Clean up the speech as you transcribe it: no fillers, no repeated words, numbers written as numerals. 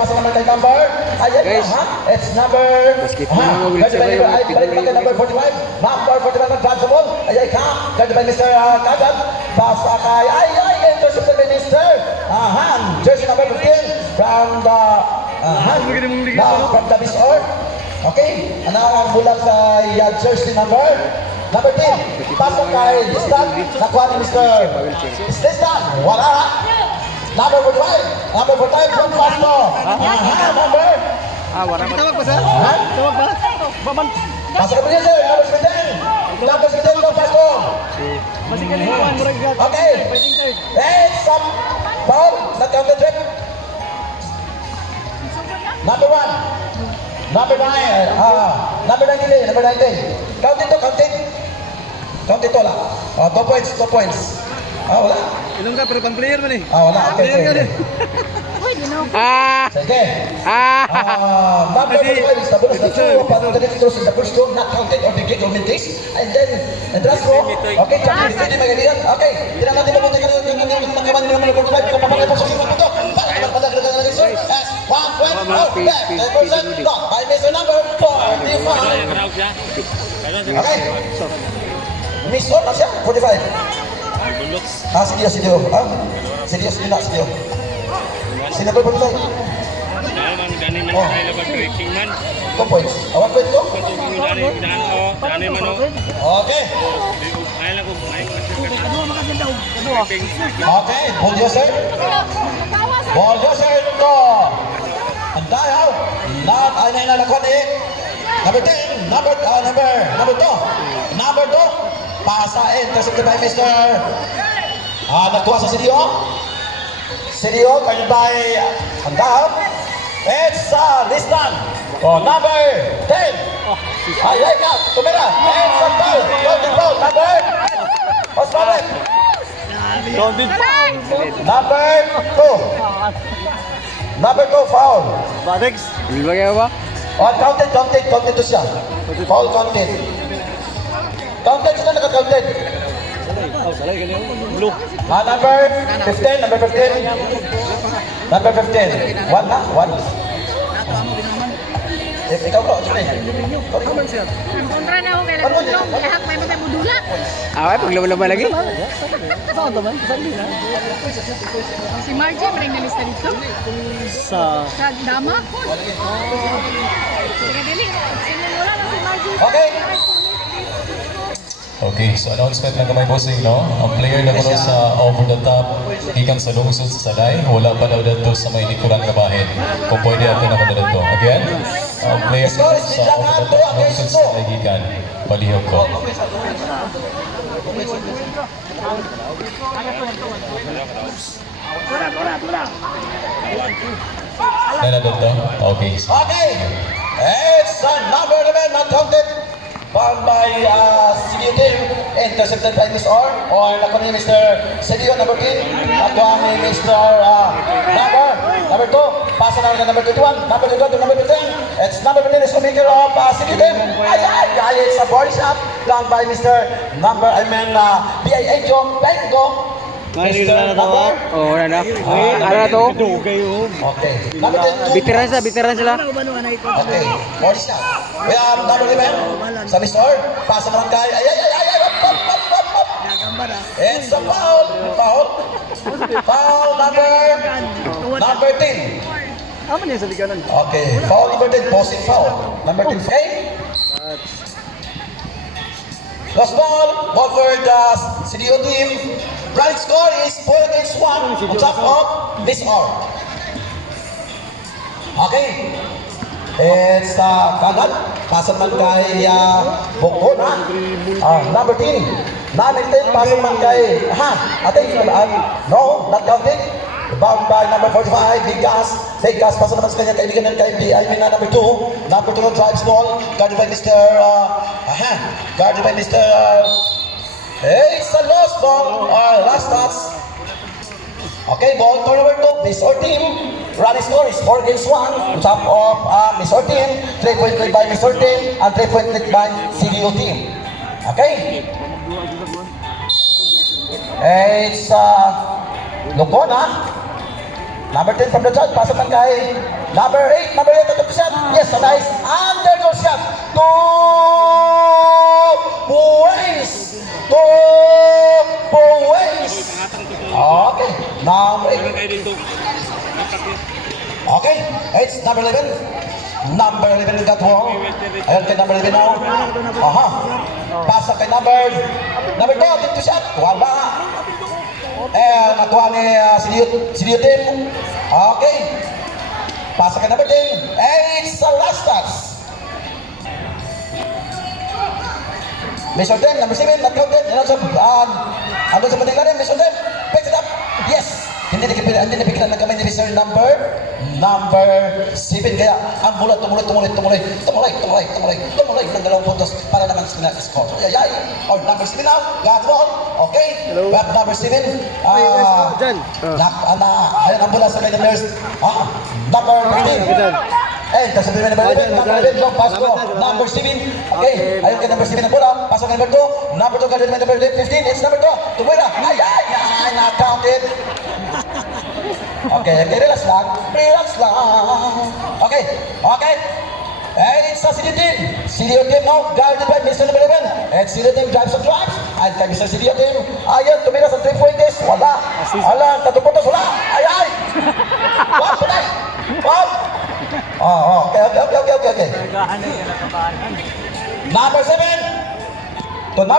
pasa naman kay number. Ayan, Guys, it's number. Balik naman kay number 45. Number 45 ng drive sa ball. Ayan ka. Guarded by Mr. Kagad. Pasa kay, intercepted by Mr. Jersey number 15 from the from the Bisor. Okay, ang bulag sa jersey number 10. Pasok kay Distan. Nakuha ni Mr. Distan. Wala. Number 45. Number 45 from Pasto. Number. Wala pa. Tawag pa sa? Tawag ba? Baman. Pasok ka po niya, sir. Number 17. Number 17 from Pasto. Okay. It's some foul. Not counted trip. Number 1. Number 9. Number 19. Number 19. Count it to, count it. Count it to lang. 2 points, 2 points. Wala. Inom ka, pero pang player man eh. Wala. Okay. Sige. Number 45 is the bonus that two upon the next throws in the first row, not counted or the gate or case. And then, the last row, okay, champion, hindi magalihan. Okay, tidak natin mabuti ka rin yung nakaman nila mga 45, kung pamanay po sa siwan ito. Padag na lang sir. As 1 point out back, the person done by Mr. Number 45. Okay. Miss out na siya, 45. Sige. Sige na. Sino ba ba? Oh. 2 points. Awak point ko? Okay. Okay, bulldozer. Bulldozer ko. Andayaw. Not ay na nalakon eh. Number 10, number 2. Number 2. Pasa intercepted by Mr. Nagkuha sa Sidio, kayo by Andaw. It's Listan. Number 10. Ayay ka, tumira. It's Andaw. Golden ball, number. Osman. Number 2. Number 2, foul. Badex. Hindi ba kaya ba? Counted to siya. Foul counted. Counted sila naka-counted. Salay ganyan. Blue. Number 15. Number 15. 1 na? 1. Ikaw bro, sorry. Kontra na ako kay Lagulong. Lahat may magmudula. Paglama-lama lagi? Saan naman? Saan din ha? Si Margie, maring nalista dito. Sa Dama. Sige, dili. Sinimula na si Margie. Okay. Okay, so announcement ng kamay bossing, no? Ang player na kuno sa over the top, ikan sa lungsod sa Salay, wala pa daw dito sa may likuran na bahin. Kung pwede natin ako na dito. Again, ang player na kuno sa over the top, lungsod sa Salay, ikan, palihog ko. Nanadot to? Okay. Okay. It's a number 11, not counted. Found by Sidio Team, intercepted by Miss R, or nakuha ni Mr. Sidio, number 10, nakuha ni Mr. Number 2, pasa naman na number 21, number 22 to number 10, it's number 10 is the maker of Sidio Team, it's a body shot, done by Mr. B.I.A. Jom Bengo, Mr. Number, Ano na to? okay, number 10, Bitiran sila. okay, body shot, we have number 11, sa Mr. Pasa naman kay, it's a foul number 10. Ano niya sa liganan? Okay, foul number 10, posing foul. Number 10, okay? Lost ball for the CDO team. Running score is 4-1 on top of this hour. Okay. It's Kagad. Pasok man kay Bukod, number 10. Number 10, pasok man kay, I think, no, not counted. Bound by number 45, Big Gas. Big Gas, pasok naman sa kanya kaibigan ng kay I mean number 2. Number 2 drives ball. Guarded by Mr. It's a lost ball. Last touch. Okay, ball turnover to Miss Or team. Running score is 4-1 on top of Miss Or team. 3 point lead by Miss Or team and 3 point lead by CDO team. Okay? It's Lugona. Number 10 from the judge, pasok man kay number 8, number 8 at the shot. Yes, so nice. Under goal shot. 2 points. 2 points. Okay, number 8. Okay, it's number 11. Number 11 got wrong. Ayun kay number 11 now. Aha. Pasok kay number 2, dito shot. Wala. Nakuha ni Silio Team. Okay. Pasok kay number 10. It's the last touch. Mr. 10, number 7, not counted. Ano sa patingin rin, Mr. 10. Pick it up. Yes. Hindi napikilan ng kamay ni Mr. number 7. Kaya ang bulat, tumuloy ng 2 puntos para naman sa score. Ayay. Or number 7 now. Got one. Okay. We have number 7. Dyan. Ayun ang bulat sa kay numbers. Number 15. Tapos sabihin number 11. Number 11. Long pass ko. Number 7. Okay. Ayun kay number 7 ang bola. Pasok kay number 2. Number 2 kay number 15. It's number 2. Tumira. Ayay. Not counted. Okay, relax lang. Okay. It's a Silio Team. Silio Team now, guarded by Mr. Number 11. And Silio Team drives. And kay Mr. Silio Team, ayun, tumira sa 3 pointers. Wala. 3 puntos, wala. Ayay. Wag, patay. Wag. Okay. Number 7. To number